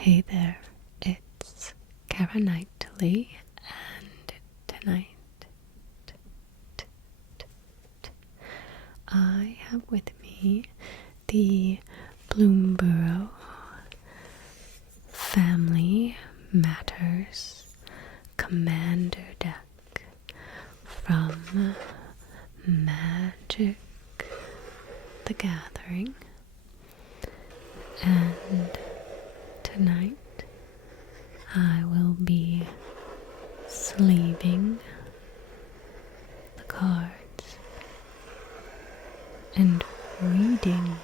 Hey there, it's CaraNightly, and tonight I have with me the Bloomburrow Family Matters Commander deck from Magic the Gathering, and tonight I will be sleeving the cards and reading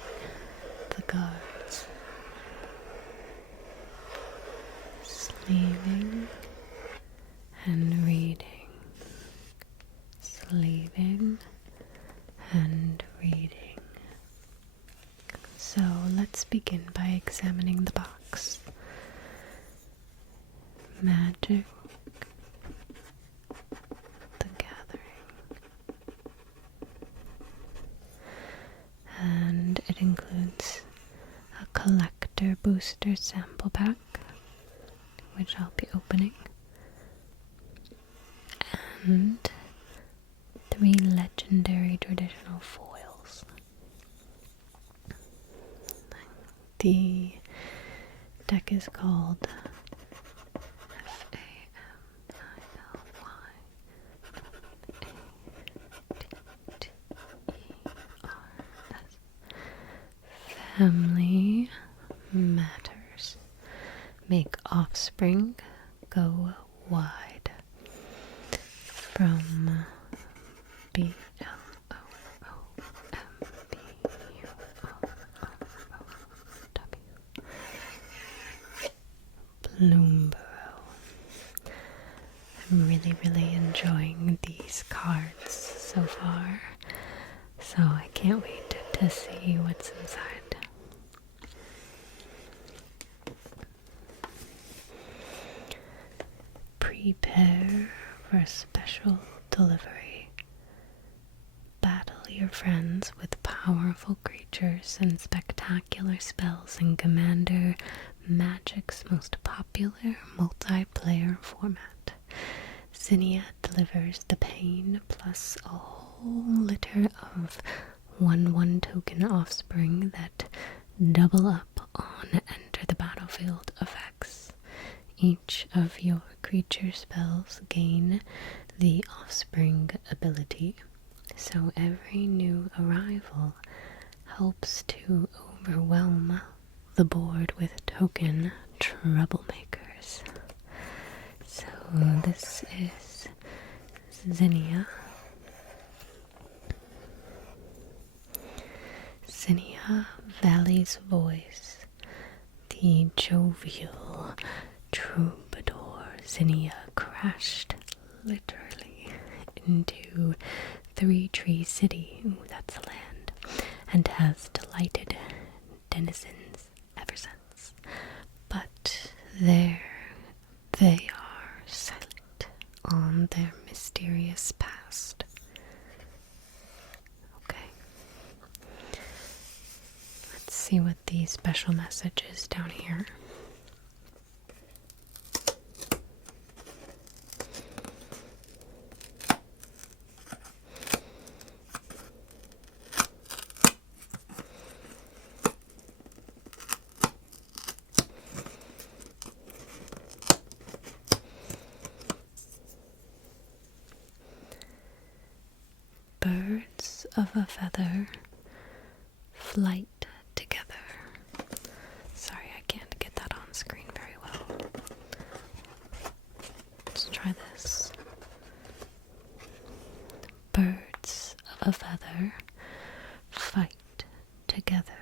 the cards. Sleeving and reading. Sleeving and reading. So let's begin by examining the box. Magic the Gathering. And it includes a collector booster sample pack, which I'll be opening, and 3 legendary traditional foils. The deck is called Family Matters. Make offspring go wide. From Bloomburrow. I'm really enjoying these cards so far, so I can't wait to see what's inside. Prepare for special delivery. Battle your friends with powerful creatures and spectacular spells in Commander Magic's most popular multiplayer format. Zinnia delivers the pain plus a whole litter of 1/1 token offspring that double up on enter the battlefield effects. Each of your creature spells gain the offspring ability, so every new arrival helps to overwhelm the board with token troublemakers. So this is Zinnia. Zinnia Valley's voice, the jovial troubadour Zinnia crashed literally into Three Tree City, ooh, that's a land, and has delighted denizens ever since. But there they are, silent on their mysterious past. Okay. Let's see what the special message is down here. Birds of a feather, flight together. Sorry, I can't get that on screen very well. Let's try this. Birds of a feather, fight together.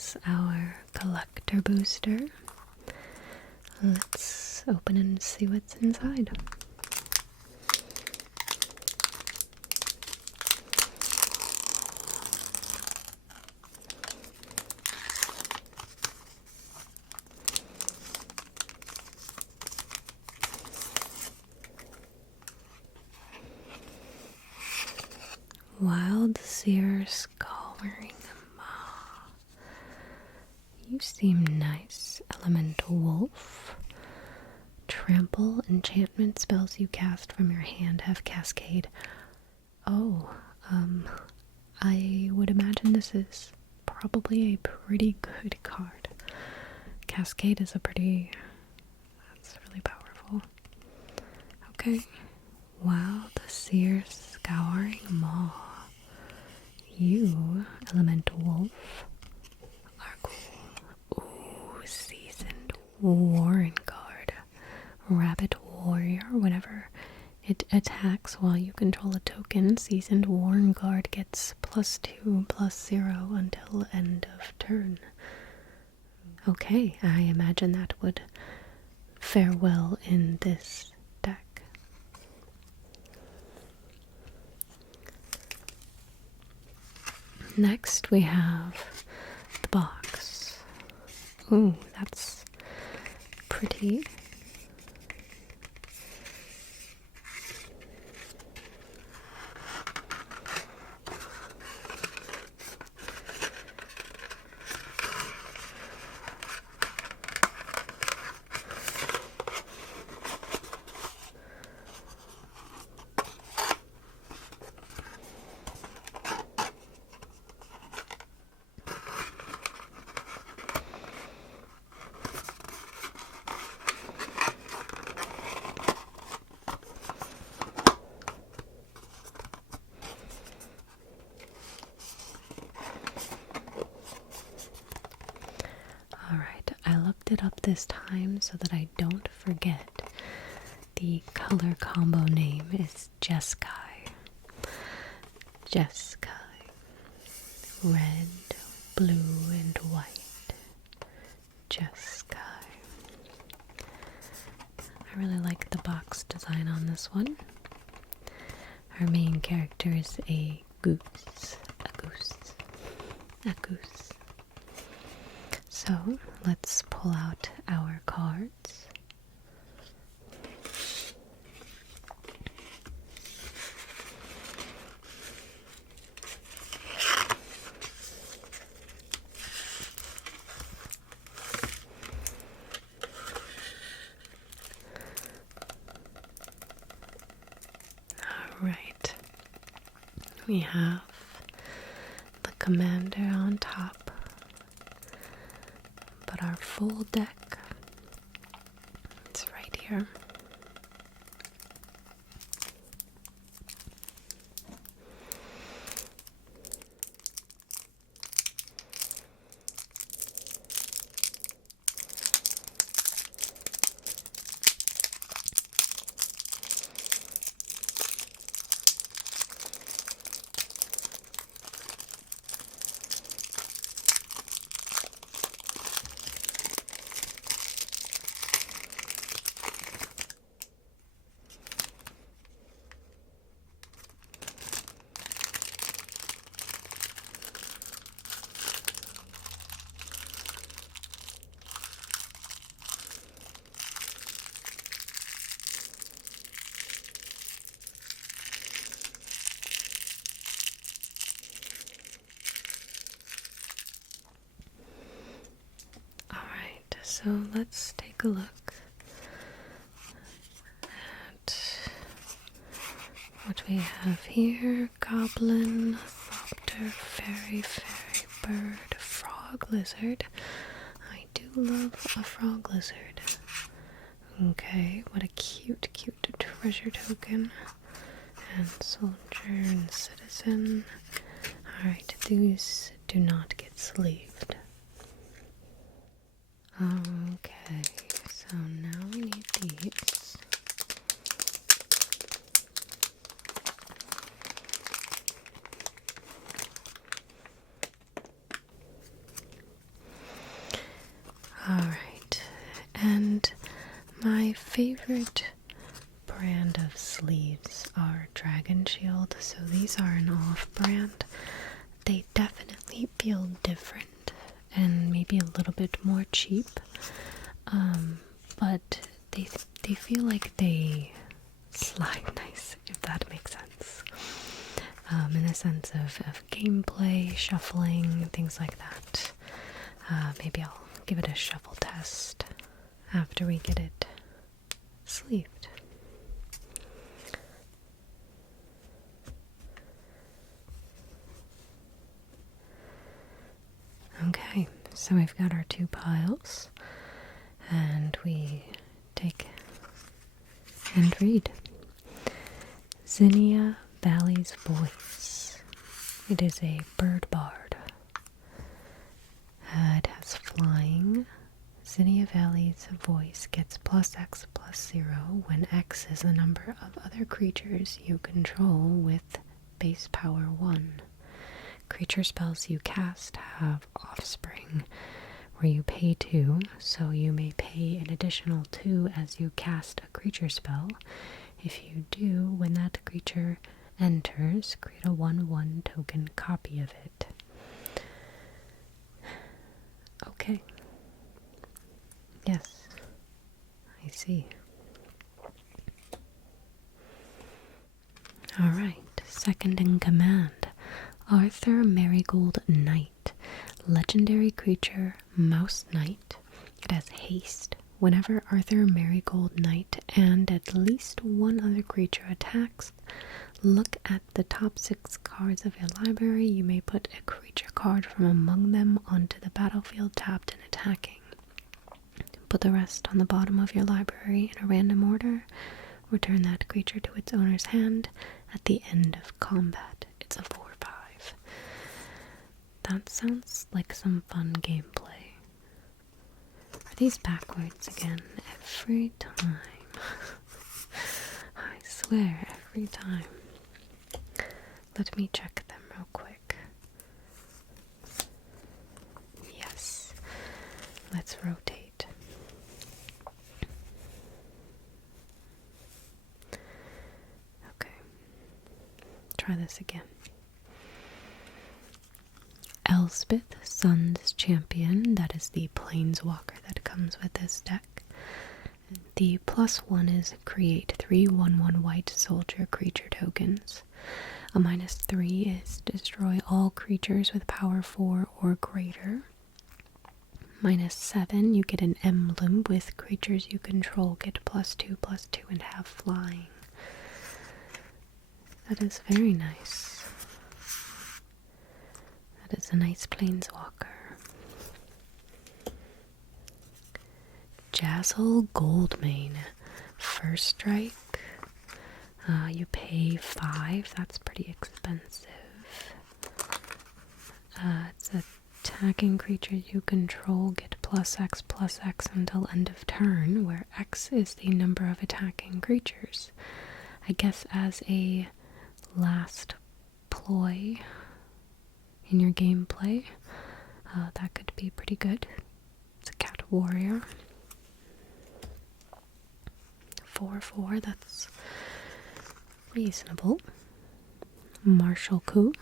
is our collector booster. Let's open and see what's inside. Wild Seer Scouring Maw. You seem nice, Elemental Wolf. Trample enchantment spells you cast from your hand have cascade. Oh, I would imagine this is probably a pretty good card. Cascade is that's really powerful. Okay. Wild Seer Scouring Maw. You, Elemental Wolf, are cool. Ooh, Seasoned Warren Guard. Rabbit Warrior. Whenever it attacks while you control a token, Seasoned Warren Guard gets +2/+0 until end of turn. Okay, I imagine that would fare well in this deck. Next we have the box. Ooh, that's pretty. Alright, I looked it up this time so that I don't forget. The color combo name is Jeskai. Jeskai. Red, blue, and white. Jeskai. I really like the box design on this one. Our main character is a goose. A goose. So, let's pull out our cards. Alright. We have the commander on top. But our full deck, it's right here. So let's take a look at what we have here. Goblin, Thopter, Fairy, Bird, Frog, Lizard. I do love a frog lizard. Okay, what a cute treasure token. And soldier and citizen. Alright, these do not get sleeved. Okay, so now we need these. Alright, and my favorite brand of sleeves are Dragon Shield, so these are an off-brand. They definitely feel different and maybe a little bit more cheap, but they feel like they slide nice, if that makes sense. In the sense of gameplay, shuffling, things like that. Maybe I'll give it a shuffle test after we get it sleeved. Okay, so we've got our two piles, and we take and read. Zinnia Valley's Voice. It is a bird bard. It has flying. Zinnia Valley's Voice gets +X +0 when X is the number of other creatures you control with base power 1. Creature spells you cast have offspring, where you pay 2, so you may pay an additional 2 as you cast a creature spell. If you do, when that creature enters, create a 1/1 token copy of it. Okay. Yes, I see. Alright, second in command, Arthur Marigold Knight. Legendary creature, Mouse Knight. It has haste. Whenever Arthur Marigold Knight and at least one other creature attacks, look at the top 6 cards of your library. You may put a creature card from among them onto the battlefield tapped and attacking. Put the rest on the bottom of your library in a random order. Return that creature to its owner's hand at the end of combat. It's a 4/5. That sounds like some fun gameplay. Are these backwards again? Every time. I swear, every time. Let me check them real quick. Yes. Let's rotate. Okay. Try this again. Elspeth, Sun's Champion. That is the Planeswalker that comes with this deck. The +1 is create 3 1/1 white soldier creature tokens. A -3 is destroy all creatures with power 4 or greater. -7, you get an emblem with creatures you control get +2/+2 and have flying. That is very nice. That is a nice planeswalker. Jazzle Goldmane. First strike. You pay 5. That's pretty expensive. It's attacking creatures you control get +X until end of turn, where X is the number of attacking creatures. I guess as a last ploy in your gameplay, that could be pretty good. It's a cat warrior. 4/4, that's reasonable. Martial Coup,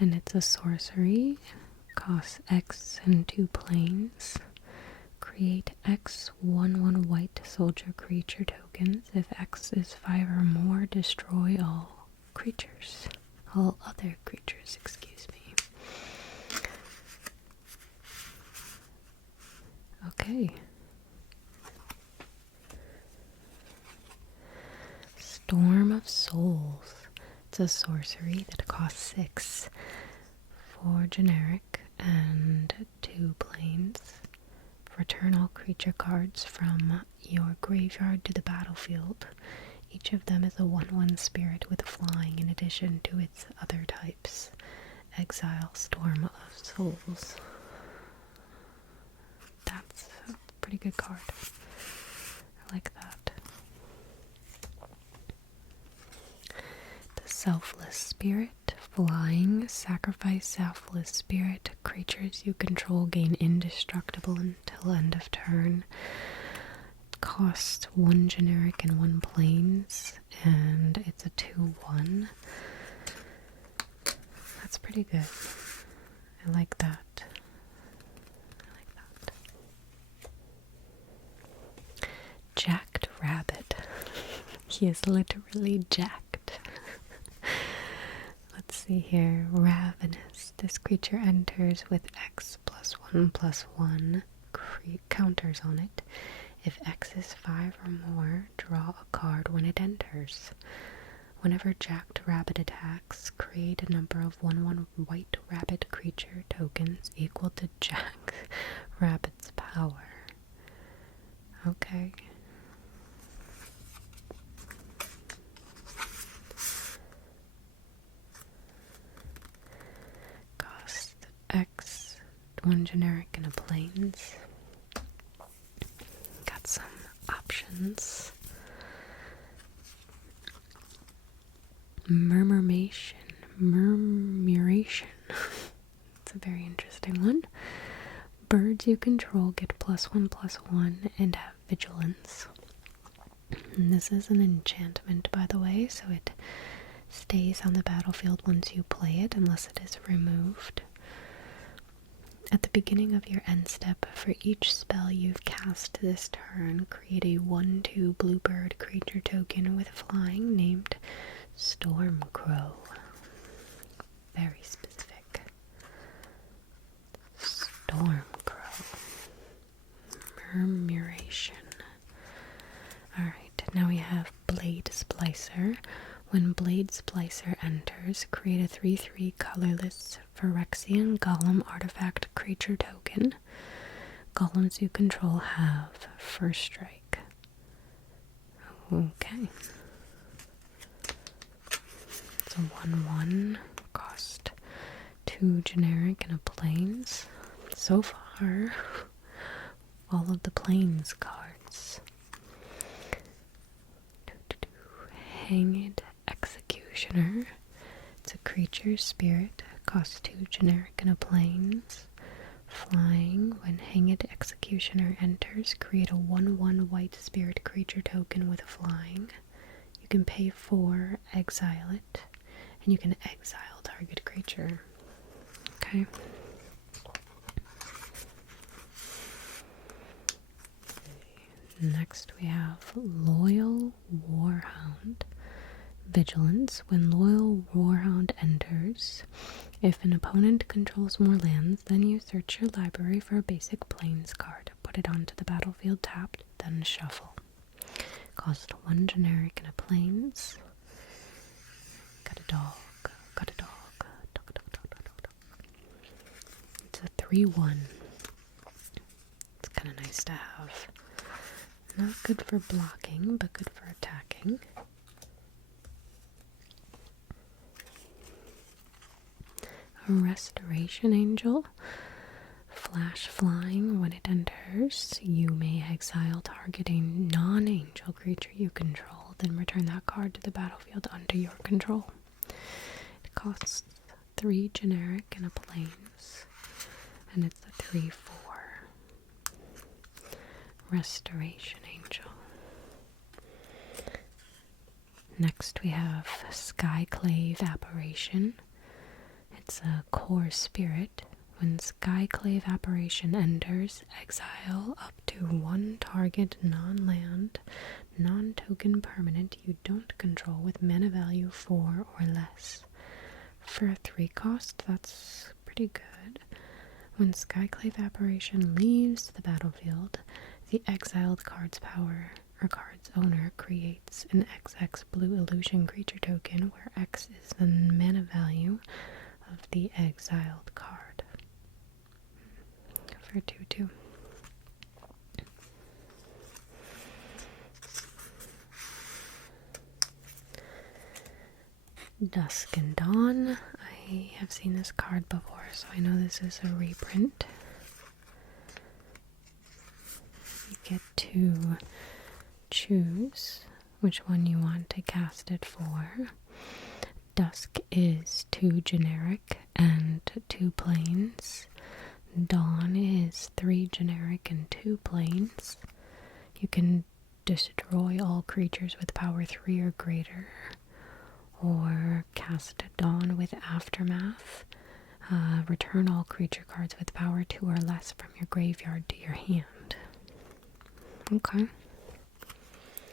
and it's a sorcery. Costs X and 2 planes. Create X 1/1 white soldier creature tokens. If X is 5 or more, destroy all creatures. All other creatures, excuse me. Okay. Storm of Souls. It's a sorcery that costs 6 for generic and 2 planes. Return all creature cards from your graveyard to the battlefield. Each of them is a 1/1 spirit with flying in addition to its other types. Exile Storm of Souls. That's a pretty good card. I like that. The Selfless Spirit. Flying, sacrifice selfless spirit. Creatures you control gain indestructible until end of turn. Costs 1 generic and 1 plains, and it's a 2/1. That's pretty good. I like that. Jacked rabbit. He is literally jacked. Let's see here. Ravenous. This creature enters with X +1/+1 counters on it. If X is 5 or more, draw a card when it enters. Whenever Jacked Rabbit attacks, create a number of 1/1 white rabbit creature tokens equal to Jack Rabbit's power. Okay. Cost X, 1 generic and a plains. Got some options. Murmuration. It's a very interesting one. Birds you control get +1/+1 and have vigilance. And this is an enchantment, by the way, so it stays on the battlefield once you play it, unless it is removed. At the beginning of your end step, for each spell you've cast this turn, create a 1/2 bluebird creature token with flying named Stormcrow. Very specific. Stormcrow. Murmuration. Alright, now we have Blade Splicer. When Blade Splicer enters, create a 3/3 colorless Phyrexian Golem artifact creature token. Golems you control have first strike. Okay. It's a 1/1, cost 2 generic and a plains. So far, all of the plains cards. Hanged Executioner. It's a creature spirit, costs 2 generic and a plains. Flying, when Hanged Executioner enters, create a 1/1 white spirit creature token with flying. You can pay 4, exile it, and you can exile target creature. Okay. Next we have Loyal Warhound. Vigilance. When Loyal Warhound enters, if an opponent controls more lands, then you search your library for a basic plains card. Put it onto the battlefield tapped, then shuffle. Cost 1 generic and a plains. Got a dog. Got a dog. Dog, dog, dog, dog, dog, dog. It's a 3/1. It's kind of nice to have. Not good for blocking, but good for attacking. A Restoration Angel. Flash flying. When it enters, you may exile targeting non-angel creature you control, then return that card to the battlefield under your control. It costs 3 generic and a plains, and it's a 3/4. Restoration Angel. Next we have Skyclave Apparition. It's a core spirit. When Skyclave Apparition enters, exile up to 1 target non-land, non-token permanent you don't control with mana value 4 or less. For a 3 cost, that's pretty good. When Skyclave Apparition leaves the battlefield, the exiled card's power or card's owner creates an XX blue illusion creature token where X is the mana value of the exiled card. For 2/2. Dusk and Dawn. I have seen this card before, so I know this is a reprint. You get to choose which one you want to cast it for. Dusk is 2 generic and 2 plains. Dawn is 3 generic and 2 plains. You can destroy all creatures with power 3 or greater, or cast Dawn with Aftermath. Return all creature cards with power 2 or less from your graveyard to your hand. Okay.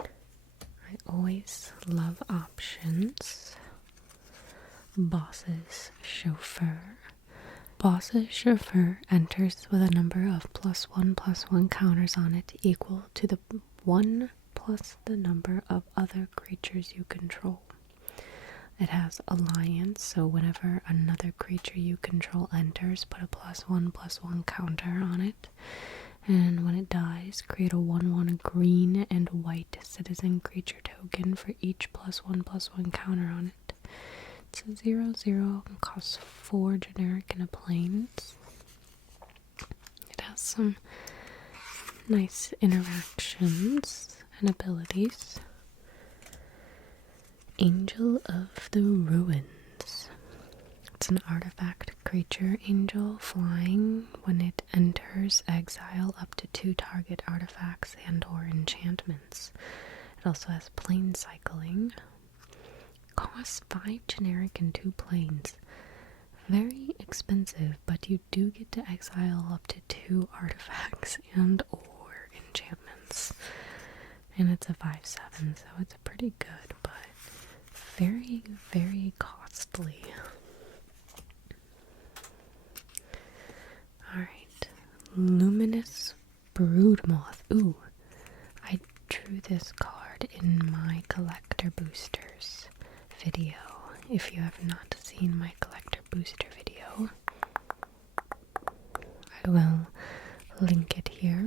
I always love options. Boss's Chauffeur. Boss's Chauffeur enters with a number of +1/+1 counters on it equal to the 1 plus the number of other creatures you control. It has Alliance, so whenever another creature you control enters, put a +1/+1 counter on it. And when it dies, create a 1/1 green and white citizen creature token for each +1/+1 counter on it. It's a 0/0 and costs 4 generic and a plains. It has some nice interactions and abilities. Angel of the Ruins. It's an artifact creature angel, flying. When it enters, exile up to 2 target artifacts and or enchantments. It also has plane cycling. Costs 5 generic and 2 plains. Very expensive, but you do get to exile up to 2 artifacts and or enchantments. And it's a 5/7, so it's pretty good, but very, very costly. Alright. Luminous Broodmoth. Ooh, I drew this card in my collector boosters video. If you have not seen my collector booster video, I will link it here.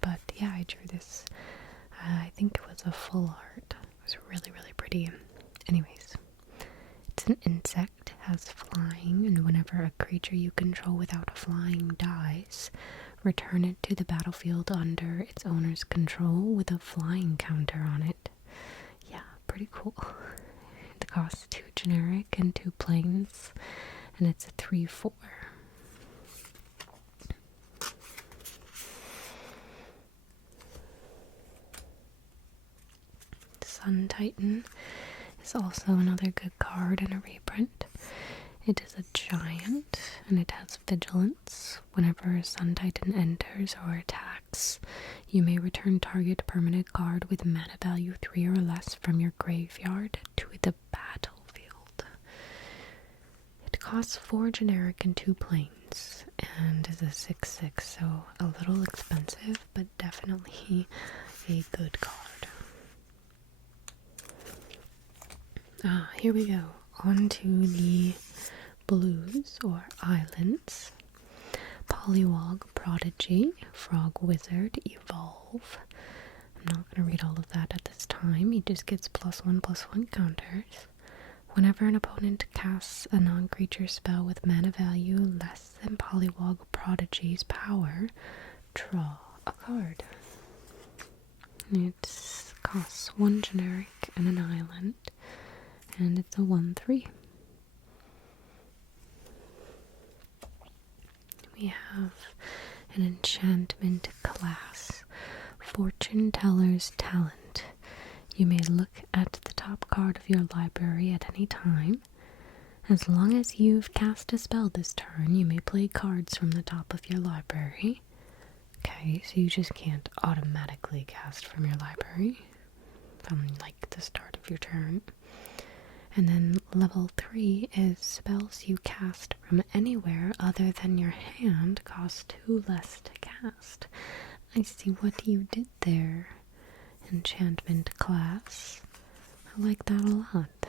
But yeah, I drew this. I think it was a full art. It was really, really pretty. Anyways, it's an insect, has flying, and whenever a creature you control without flying dies, return it to the battlefield under its owner's control with a flying counter on it. Yeah, pretty cool. It costs 2 generic and 2 plains, and it's a 3/4. Sun Titan is also another good card in a reprint. It is a giant, and it has vigilance. Whenever a Sun Titan enters or attacks, you may return target permanent card with mana value 3 or less from your graveyard to the battlefield. It costs 4 generic and 2 plains, and is a 6/6, so a little expensive, but definitely a good card. Here we go. On to the blues or islands. Polywog Prodigy, Frog Wizard, Evolve. I'm not going to read all of that at this time. He just gets +1/+1 counters. Whenever an opponent casts a non-creature spell with mana value less than Polywog Prodigy's power, draw a card. It costs 1 generic and an island, and it's a 1/3. We have an enchantment class, Fortune Teller's Talent. You may look at the top card of your library at any time. As long as you've cast a spell this turn, you may play cards from the top of your library. Okay, so you just can't automatically cast from your library from like the start of your turn. And then level 3 is spells you cast from anywhere other than your hand cost 2 less to cast. I see what you did there. Enchantment class. I like that a lot.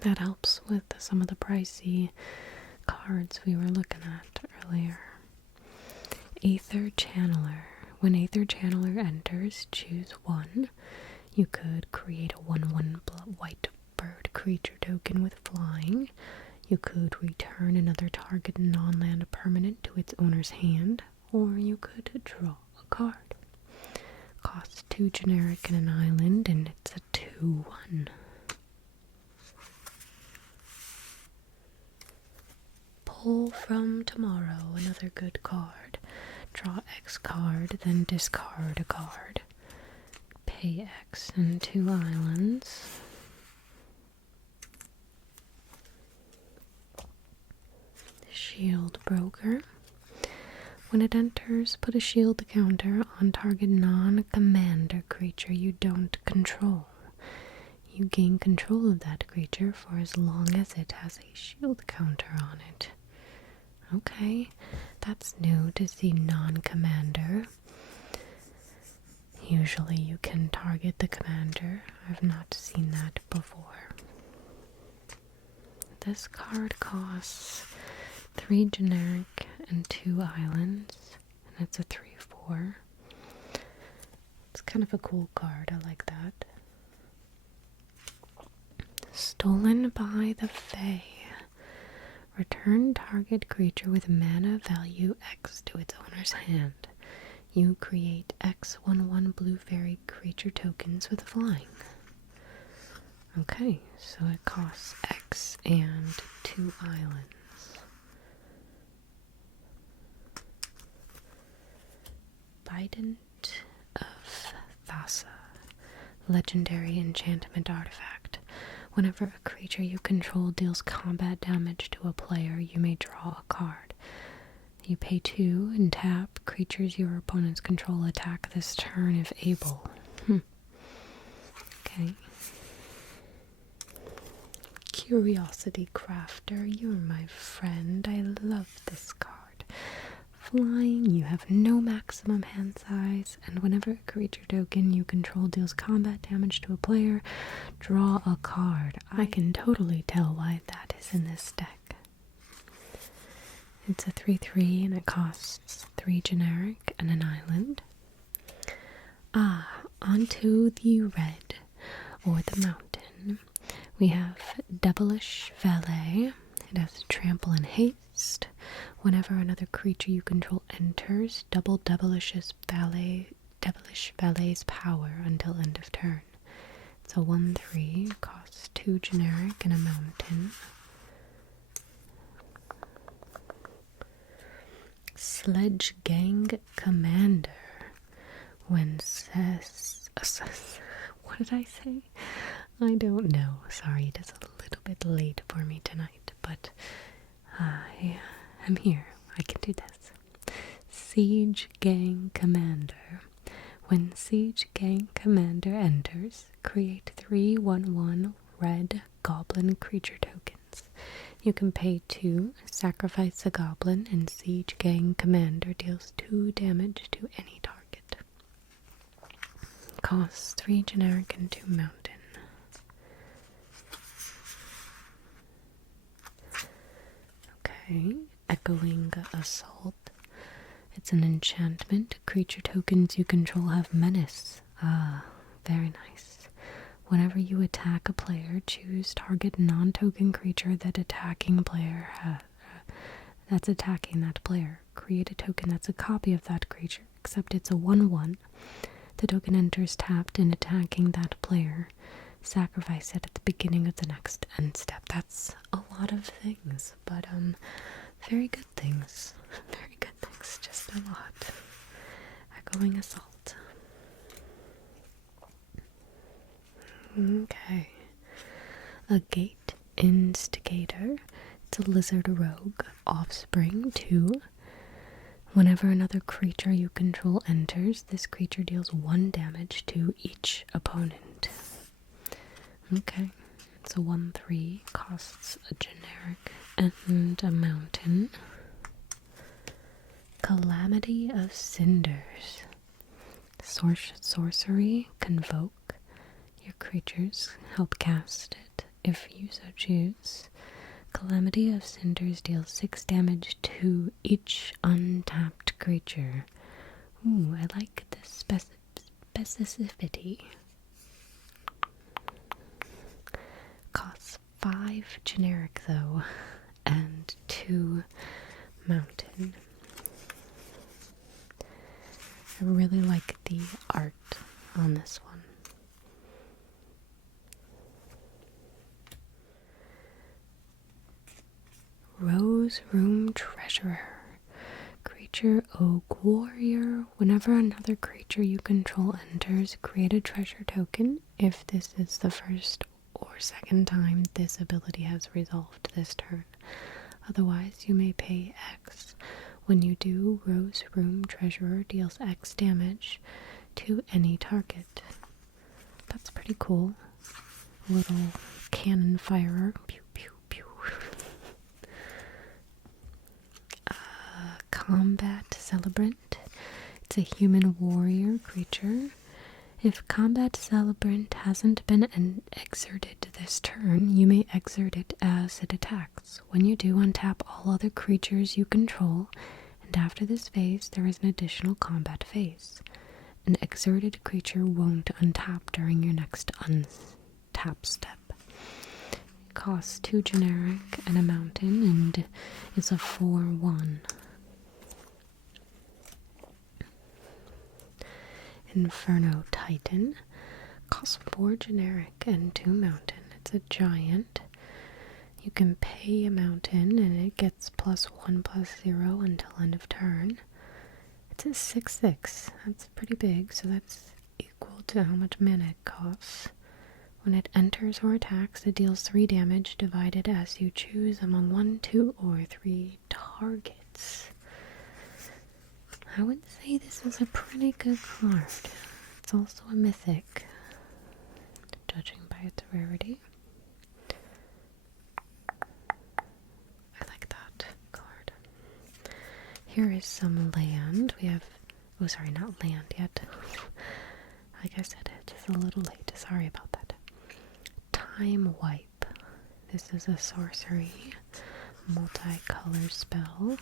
That helps with some of the pricey cards we were looking at earlier. Aether Channeler. When Aether Channeler enters, choose 1. You could create a 1/1 white bird creature token with flying. You could return another target non-land permanent to its owner's hand, or you could draw a card. Costs 2 generic and an island, and it's a 2/1. Pull from tomorrow, another good card. Draw X card, then discard a card. Pay X and 2 islands. Shield Broker. When it enters, put a shield counter on target non-commander creature you don't control. You gain control of that creature for as long as it has a shield counter on it. Okay, that's new to see non-commander. Usually you can target the commander. I've not seen that before. This card costs 3 generic and 2 islands, and it's a 3/4. It's kind of a cool card, I like that. Stolen by the Fae. Return target creature with mana value X to its owner's hand. You create X 1/1 blue fairy creature tokens with flying. Okay, so it costs X and 2 islands. Bident of Thassa. Legendary enchantment artifact. Whenever a creature you control deals combat damage to a player, you may draw a card. You pay 2 and tap. Creatures your opponents control attack this turn if able. Okay. Curiosity Crafter, you're my friend. I love this card. Flying, you have no maximum hand size, and whenever a creature token you control deals combat damage to a player, draw a card. I can totally tell why that is in this deck. It's a 3/3 and it costs 3 generic and an island. Onto the red, or the mountain. We have Devilish Valet. It has trample and haste. Whenever another creature you control enters, double Devilish Valet's power until end of turn. It's a 1/3, costs 2 generic and a mountain. Sledge Gang Commander. When what did I say? I don't know. Sorry, it is a little bit late for me tonight, but I am here. I can do this. Siege Gang Commander. When Siege Gang Commander enters, create 3/1/1 red goblin creature tokens. You can pay 2, sacrifice a goblin, and Siege Gang Commander deals 2 damage to any target. Costs 3 generic and 2 mountain. Okay, Echoing Assault. It's an enchantment. Creature tokens you control have menace. Very nice. Whenever you attack a player, choose target non-token creature that that's attacking that player. Create a token that's a copy of that creature, except it's a 1/1. The token enters tapped and attacking that player. Sacrifice it at the beginning of the next end step. That's a lot of things, but very good things. Very good things, just a lot. Echoing Assault. Okay. A Gate Instigator. It's a lizard rogue. Offspring 2. Whenever another creature you control enters, this creature deals 1 damage to each opponent. Okay, it's a 1/3, costs a generic and a mountain. Calamity of Cinders. Sorcery, convoke. Your creatures help cast it, if you so choose. Calamity of Cinders deals 6 damage to each untapped creature. Ooh, I like the specificity. Costs 5 generic though, and 2 mountain. I really like the art on this one. Rose Room Treasurer. Creature Oak Warrior. Whenever another creature you control enters, create a treasure token. If this is the first or second time this ability has resolved this turn. Otherwise, you may pay X. When you do, Rose Room Treasurer deals X damage to any target. That's pretty cool. A little cannon firer. Pew, pew, pew. Combat Celebrant. It's a human warrior creature. If Combat Celebrant hasn't been exerted this turn, you may exert it as it attacks. When you do, untap all other creatures you control, and after this phase, there is an additional combat phase. An exerted creature won't untap during your next untap step. It costs 2 generic and a mountain, and is a 4/1. Inferno Titan. Costs 4 generic and 2 mountain. It's a giant. You can pay a mountain and it gets +1/+0 until end of turn. It's a 6/6. That's pretty big, so that's equal to how much mana it costs. When it enters or attacks, it deals 3 damage divided as you choose among 1, 2, or 3 targets. I would say this is a pretty good card. It's also a mythic, judging by its rarity. I like that card. Here is some land. We have, oh sorry, not land yet. Like I said, it's a little late. Sorry about that. Time Wipe. This is a sorcery, multicolor spell.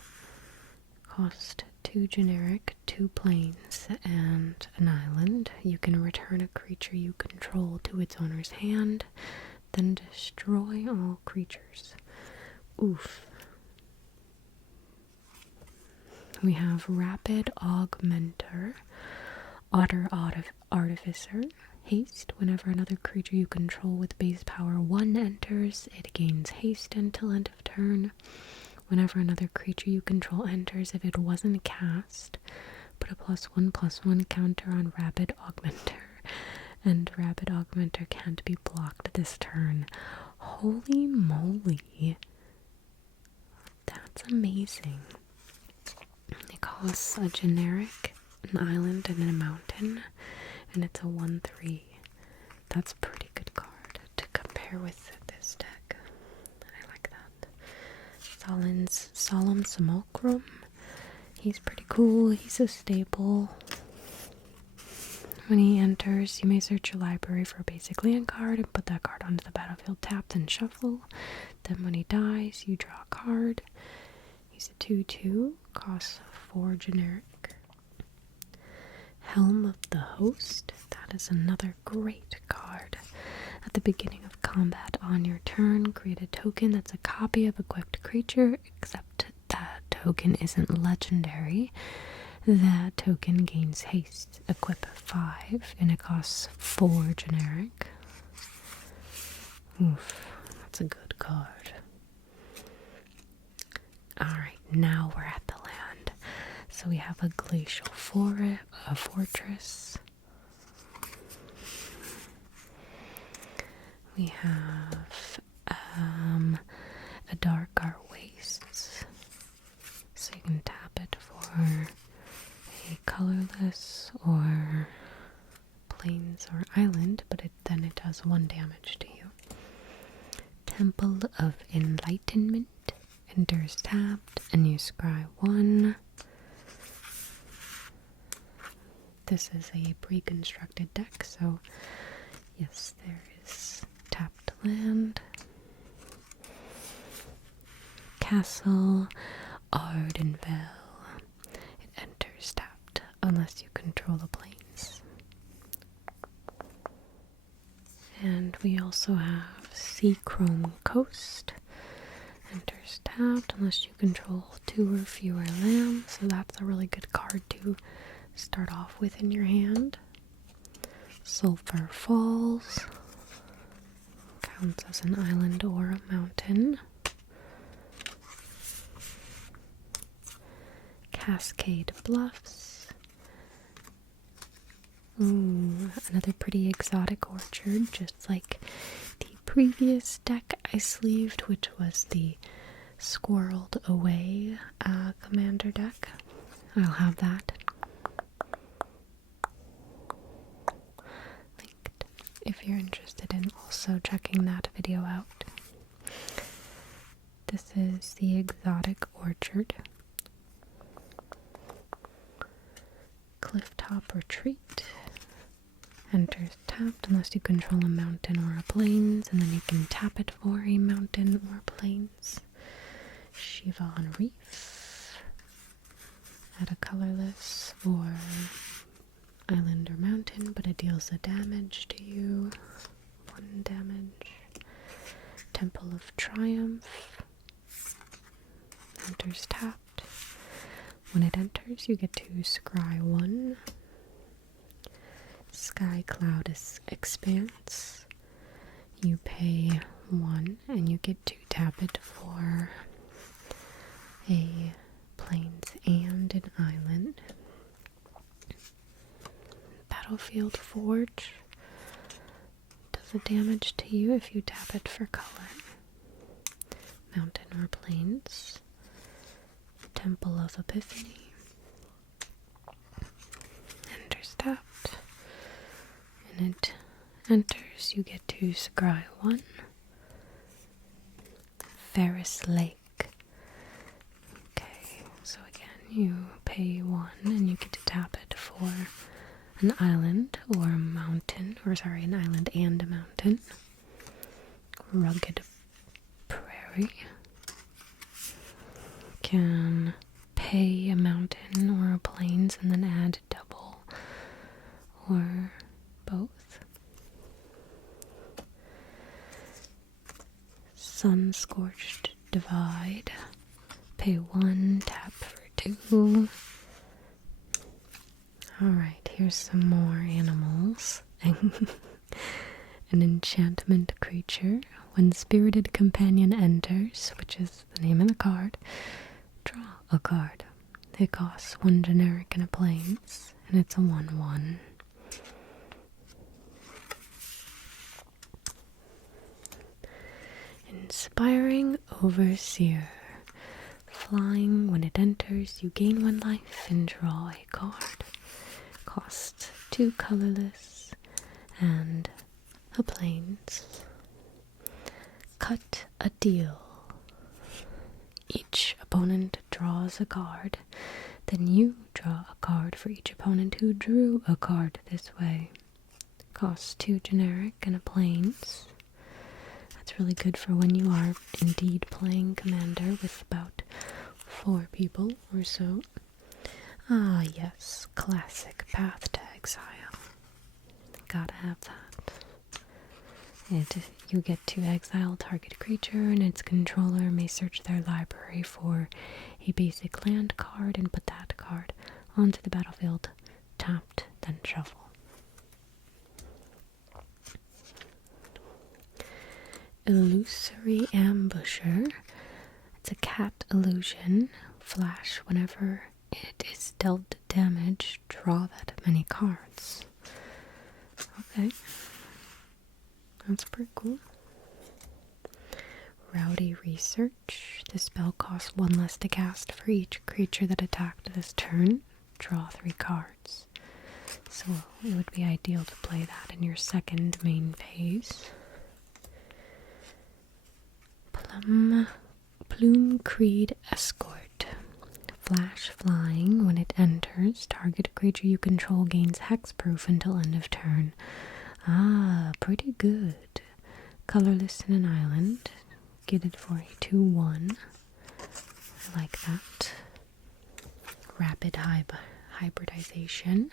Cost 2 generic, 2 plains, and an island. You can return a creature you control to its owner's hand, then destroy all creatures. Oof. We have Rapid Augmenter, Otter Artificer. Haste. Whenever another creature you control with base power 1 enters, it gains haste until end of turn. Whenever another creature you control enters, if it wasn't cast, put a +1/+1 counter on Rapid Augmenter. And Rapid Augmenter can't be blocked this turn. Holy moly. That's amazing. It costs a generic, an island, and a mountain. And it's a 1/3. That's a pretty good card to compare with this deck. I like that. Solemn Simulacrum. He's pretty cool. He's a staple. When he enters, you may search your library for a basic land card and put that card onto the battlefield tapped and shuffle. Then when he dies, you draw a card. He's a 2/2. Costs 4 generic. Helm of the Host. That is another great card. At the beginning of combat on your turn, create a token that's a copy of equipped creature, except that token isn't legendary. That token gains haste. Equip 5, and it costs 4 generic. Oof, that's a good card. Alright, now we're at the land. So we have a glacial fortress. We have a dark wastes. So you can tap it for a colorless or plains or island, but then it does 1 damage to you. Temple of Enlightenment. Enters tapped and you scry 1. This is a pre-constructed deck, so yes, there is tapped land. Castle Ardenvale. It enters tapped unless you control the plains. And we also have Seachrome Coast. Enters tapped unless you control 2 or fewer lands, so that's a really good card to start off with in your hand. Sulphur Falls counts as an island or a mountain. Cascade Bluffs. Ooh, another pretty exotic orchard, just like the previous deck I sleeved, which was the Squirreled Away commander deck. I'll have that linked if you're interested in also checking that video out. This is the Exotic Orchard. Clifftop Retreat. Enters tapped unless you control a mountain or a plains, and then you can tap it for a mountain or plains. Shivan Reef. Add a colorless or island or mountain, but it deals a damage to you. 1 damage. Temple of Triumph. Enters tapped. When it enters, you get to scry 1. Sky Cloud Expanse. You pay 1 and you get to tap it for a plains and an island. Battlefield Forge does a damage to you if you tap it for color. Mountain or plains. Temple of Epiphany. Enters tapped. And it enters, you get to scry 1. Ferris Lake. Okay, so again, you pay 1 and you get to tap it for an island or a mountain, an island and a mountain. Rugged Prairie. Can pay a mountain or a plains and then add double or both. Sun-Scorched Divide. Pay 1, tap for 2. Alright, here's some more animals. An enchantment creature. When Spirited Companion enters, which is the name of the card, draw a card. It costs 1 generic and a plains, and it's a 1/1. Inspiring Overseer. Flying, when it enters, you gain 1 life and draw a card. Costs 2 colorless and a plains. Cut a Deal. Each opponent draws a card, then you draw a card for each opponent who drew a card this way. Costs 2 generic and a plains. That's really good for when you are indeed playing Commander with about 4 people or so. Ah yes, classic Path to Exile. Gotta have that. You get to exile target creature, and its controller may search their library for a basic land card and put that card onto the battlefield, tapped, then shuffle. Illusory Ambusher. It's a cat illusion. Flash, whenever it is dealt damage, draw that many cards. Okay. That's pretty cool. Rowdy Research. This spell costs 1 less to cast for each creature that attacked this turn. Draw 3 cards. So it would be ideal to play that in your second main phase. Plume Creed Escort. Flash flying. When it enters, target creature you control gains hexproof until end of turn. Ah, pretty good. Colorless in an island. Get it for a 2/1. I like that. Rapid hybridization.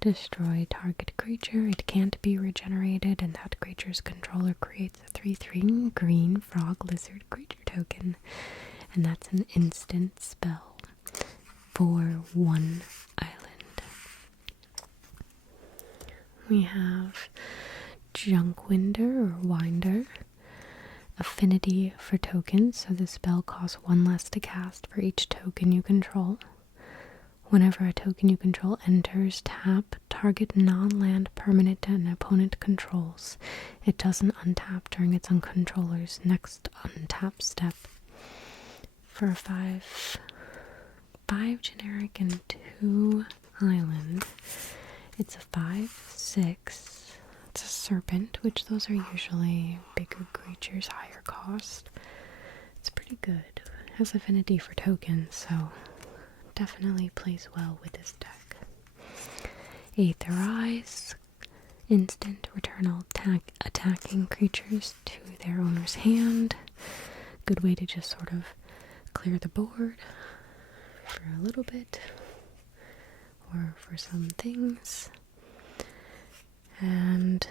Destroy target creature. It can't be regenerated, and that creature's controller creates a 3/3 green frog lizard creature token. And that's an instant spell for 1 island. We have Junkwinder or Winder. Affinity for tokens, so the spell costs 1 less to cast for each token you control. Whenever a token you control enters, tap target non-land permanent an opponent controls. It doesn't untap during its controller's next untap step. For a 5 generic and 2 island, it's a 5/6. It's a serpent, which those are usually bigger creatures, higher cost. It's pretty good. It has affinity for tokens, so definitely plays well with this deck. Aetherize. Instant return all attacking creatures to their owner's hand. Good way to just sort of clear the board for a little bit, or for some things. And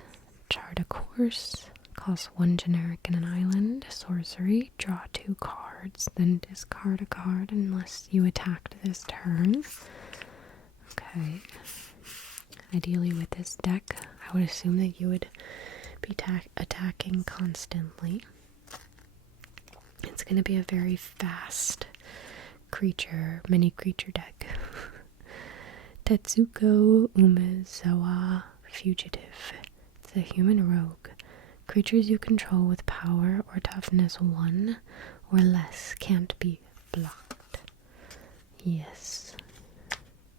Chart a Course, costs 1 generic and an island. Sorcery, draw 2 cards, then discard a card unless you attacked this turn. Okay. Ideally with this deck, I would assume that you would be attacking constantly. It's going to be a very fast mini creature deck. Tetsuko Umezawa Fugitive. It's a human rogue. Creatures you control with power or toughness 1 or less can't be blocked. Yes,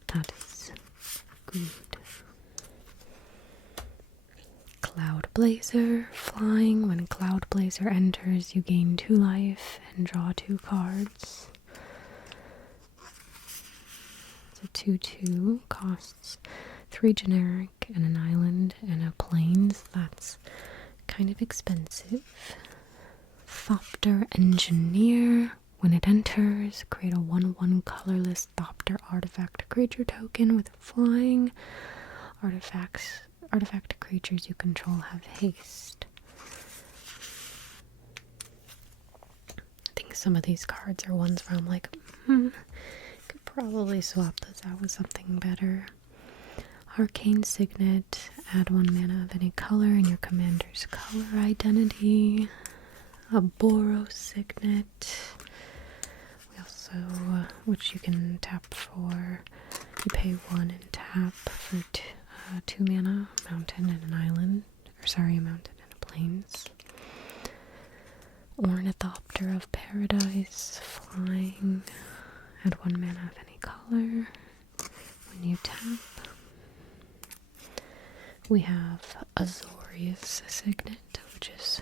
that is good. Cloud Blazer. Flying. When Cloud Blazer enters, you gain 2 life and draw 2 cards. It's a 2/2, costs 3 generic and an island and a plains. That's kind of expensive. Thopter Engineer. When it enters, create a 1/1 colorless Thopter artifact creature token with flying. Artifact creatures you control have haste. I think some of these cards are ones where I'm like, could probably swap those out with something better. Arcane Signet, add 1 mana of any color in your commander's color identity. A Bloomburrow Signet. We also, which you can tap for, you pay 1 and tap for 2 mana, mountain and an island. A mountain and a plains. Ornithopter of Paradise, flying. Add 1 mana of any color when you tap. We have Azorius Signet, which is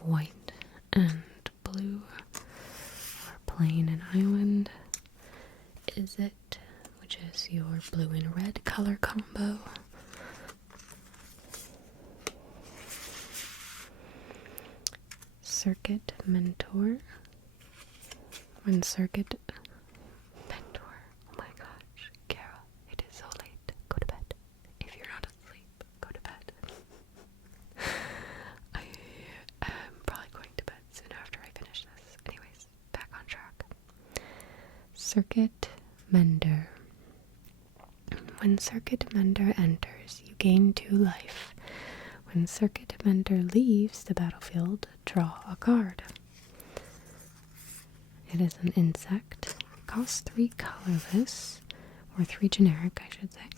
white and blue, or plain and island. Is it, which is your blue and red color combo. Circuit Mentor. When Circuit Mentor, oh my gosh, Kara, it is so late. Go to bed. If you're not asleep, go to bed. I am probably going to bed soon after I finish this. Anyways, back on track. Circuit Mender. When Circuit Mender enters, you gain 2 life. When Circuit Mender leaves the battlefield, draw a card. It is an insect. It costs 3 colorless, or 3 generic, I should say.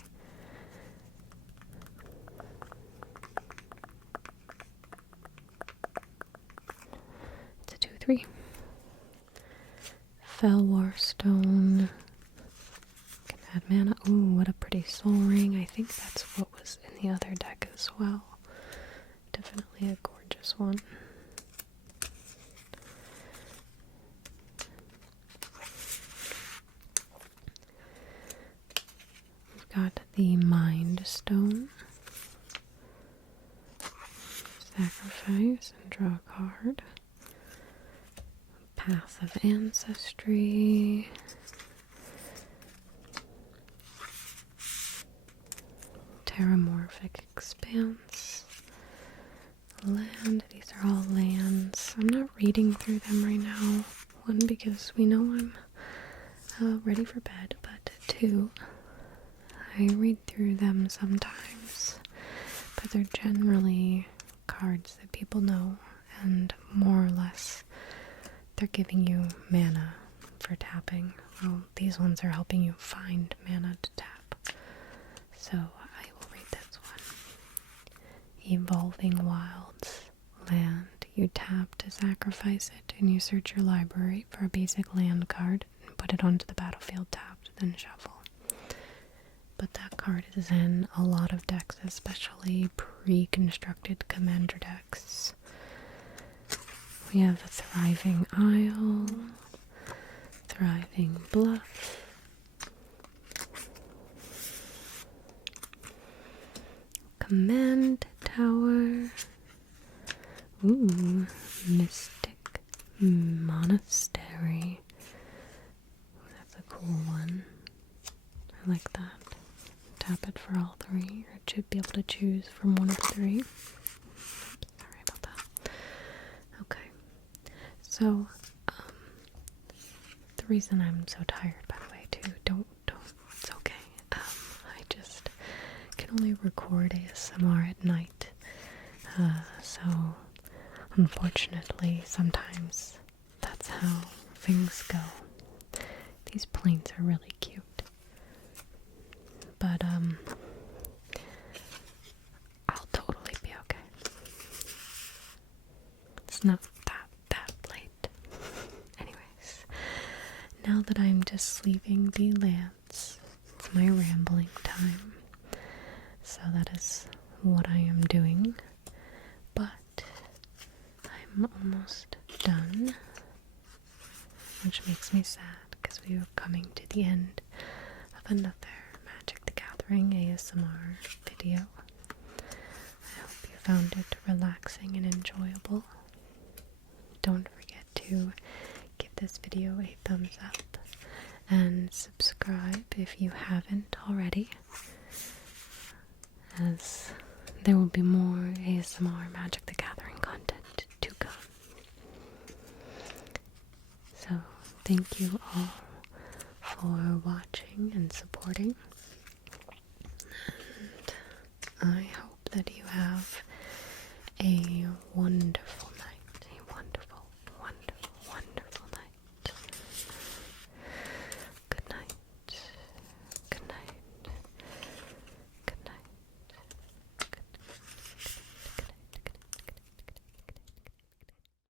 It's a 2/3. Fellwar Stone. Can add mana. Ooh, what a pretty soul ring. I think that's what was in the other deck as well. Definitely a gorgeous one. We've got the Mind Stone. Sacrifice and draw a card. Path of Ancestry. Terramorphic Expanse. Land. These are all lands. I'm not reading through them right now. 1, because we know I'm ready for bed, but 2, I read through them sometimes but they're generally cards that people know, and more or less they're giving you mana for tapping. Well, these ones are helping you find mana to tap. So I will read this one. Evolving Wilds. Land. You tap to sacrifice it, and you search your library for a basic land card and put it onto the battlefield tapped, then shuffle. But that card is in a lot of decks, especially pre-constructed commander decks. We have a Thriving Isle, Thriving Bluff, Command Tower, ooh, Mystic Monastery. That's a cool one. I like that. Tap it for all three, or it should be able to choose from one of the three. Sorry about that. Okay, so the reason I'm so tired, by the way, too, don't, it's okay. I just can only record ASMR at night, so unfortunately, sometimes that's how things go. These planes are really cute. But, I'll totally be okay. It's not that late. Anyways, now that I'm just leaving the lands, it's my rambling time. So that is what I am doing. But I'm almost done, which makes me sad because we are coming to the end of another Magic the Gathering ASMR video. I hope you found it relaxing and enjoyable. Don't forget to give this video a thumbs up and subscribe if you haven't already, as there will be more ASMR Magic the Gathering content to come. So thank you all for watching and supporting, and I hope that you have a wonderful